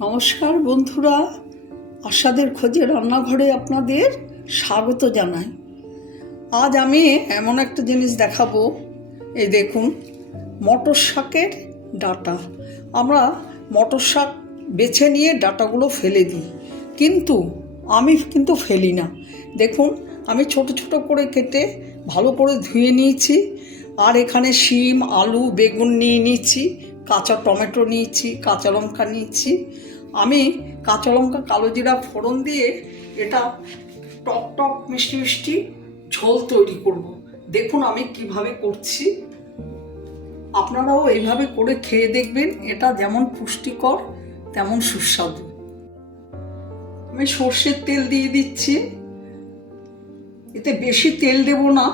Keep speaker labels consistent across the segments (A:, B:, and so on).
A: নমস্কার বন্ধুরা। আশাদের খোঁজে রান্নাঘরে আপনাদের স্বাগত জানাই। আজ আমি এমন একটা জিনিস দেখাবো। এই দেখুন, মটর শাকের ডাটা। আমরা মটর শাক বেছে নিয়ে ডাটাগুলো ফেলে দিই। কিন্তু আমি কিন্তু ফেলি না। দেখুন, আমি ছোট ছোট করে কেটে ভালো করে ধুয়ে নিয়েছি। আর এখানে শিম, আলু, বেগুন নিয়ে নিয়েছি। কাঁচা টমেটো নিয়েছি, কাঁচা লঙ্কা নিয়েছি। আমি কাঁচা লঙ্কা, কালো জিরা ফোড়ন দিয়ে এটা টক টক মিষ্টি মিষ্টি ঝোল তৈরি করব। দেখুন আমি কীভাবে করছি। আপনারাও এইভাবে করে খেয়ে দেখবেন, এটা যেমন পুষ্টিকর, তেমন সুস্বাদু। আমি সর্ষের তেল দিয়ে দিচ্ছি। এতে বেশি তেল দেব না,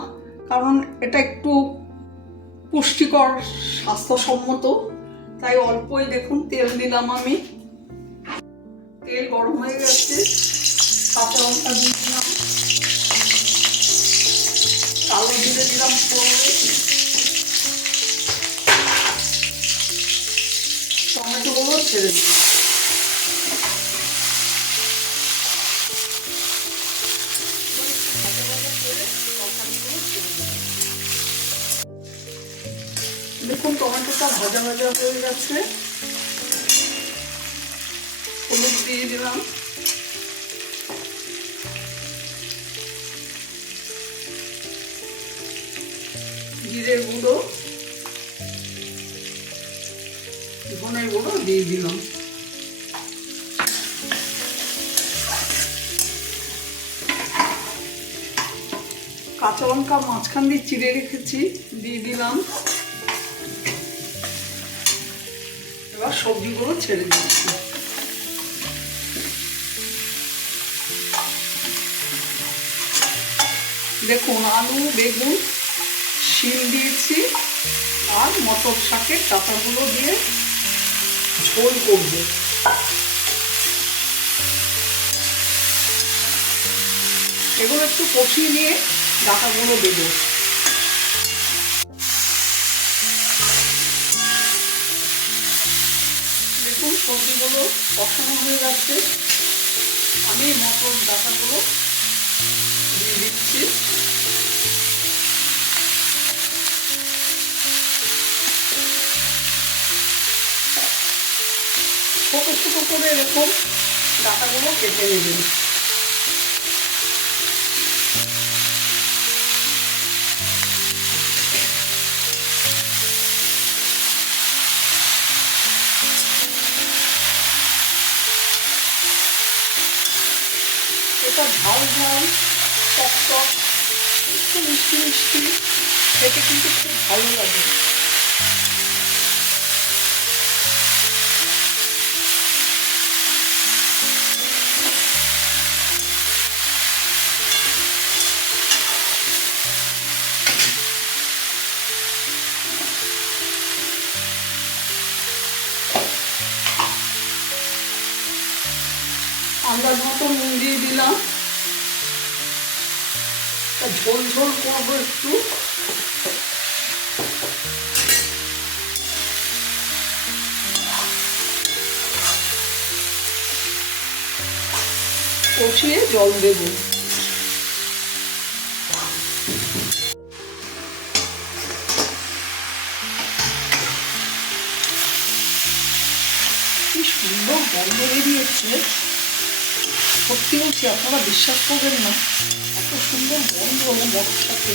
A: কারণ এটা একটু পুষ্টিকর, স্বাস্থ্যসম্মত। তাই অল্পই দেখুন, তেল দিলাম আমি। তেল গরম হয়ে গেছে। কাঁচা লঙ্কা দিয়ে দিলাম। কালো জিরে দিলাম টমেটো টমেটোগুলো ছেড়ে দিলাম। দেখুন, টমেটোটা ভাজা ভাজা হয়ে গেছে। হলুদ দিয়ে দিলাম। জিরে গুঁড়ো, ধনের গুঁড়ো দিয়ে দিলাম। কাঁচা লঙ্কা মাঝখান দিয়ে চিড়ে রেখেছি, দিয়ে দিলাম। সবজিগুলো ছেড়ে দিচ্ছি। দেখুন, আলু, বেগুন, শিম দিয়েছি, আর মটর শাকের ডাটাগুলো দিয়ে ঝোল করব। এগুলো একটু কষিয়ে নিয়ে ডাটাগুলো দেবো। সবজিগুলো কষানো হয়ে যাচ্ছে। আমি মটর ডাটাগুলো দিয়ে দিচ্ছি। ছোটো ছোটো করে এরকম ডাটাগুলো কেটে নেবেন? এটা ঝাল ঝাল টক টক একটু মিষ্টি মিষ্টি খেতে কিন্তু খুব ভালো লাগে। দিলাম ঝোল ঝোল করব একটু। কষিয়ে জল দেব। কি সুন্দর গন্ধ বেরিয়েছে। সত্যি বলছি, আপনারা বিশ্বাস করবেন না, এত সুন্দর গন্ধ সাথে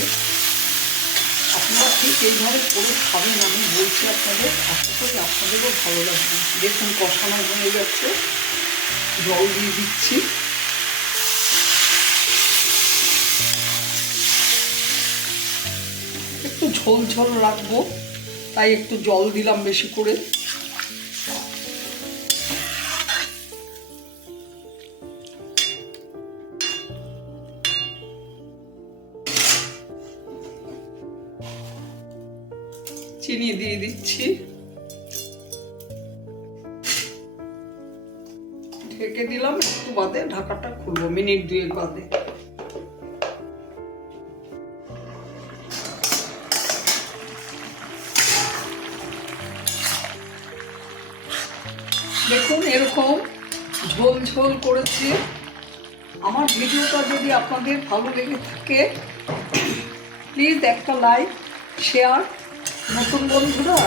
A: আপনারা ঠিক এইভাবে করে খাবেন, আমি বলছি আপনাদের, আশা করি আপনাদেরও ভালো লাগবে। দেখুন, কষানো হয়ে যাচ্ছে, জল দিয়ে দিচ্ছি। একটু ঝোল ঝোল রাখব, তাই একটু জল দিলাম বেশি করে। চিনি দিয়ে দিচ্ছি। ঢেকে দিলাম, একটু বাদে ঢাকাটা খুলবো, মিনিট দুয়েক বাদে। দেখুন, এরকম ঝোল ঝোল করেছি। আমার ভিডিওটা যদি আপনাদের ভালো লেগে থাকে প্লিজ একটা লাইক শেয়ার নতুন বন্ধুরা,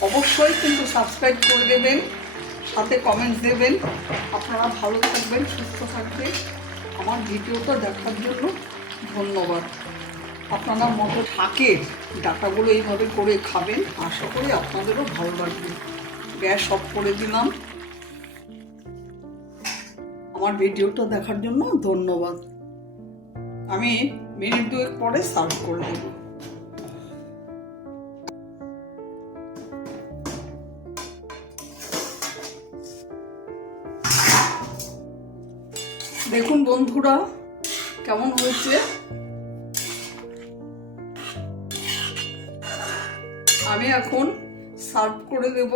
A: অবশ্যই কিন্তু সাবস্ক্রাইব করে দেবেন, সাথে কমেন্টস দেবেন। আপনারা ভালো থাকবেন, সুস্থ থাকবেন। আমার ভিডিওটা দেখার জন্য ধন্যবাদ। আপনারা মতো শাকের ডাটাগুলো এইভাবে করে খাবেন। আশা করি আপনাদেরও ভালো লাগবে। গ্যাস অফ করে দিলাম। আমার ভিডিওটা দেখার জন্য ধন্যবাদ। আমি মিনিট দুয়েক পরে সার্ভ করে দেবো। দেখুন বন্ধুরা কেমন হয়েছে? আমি এখন সার্ভ করে দেব।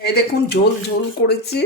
A: এই দেখুন ঝোল ঝোল করেছি।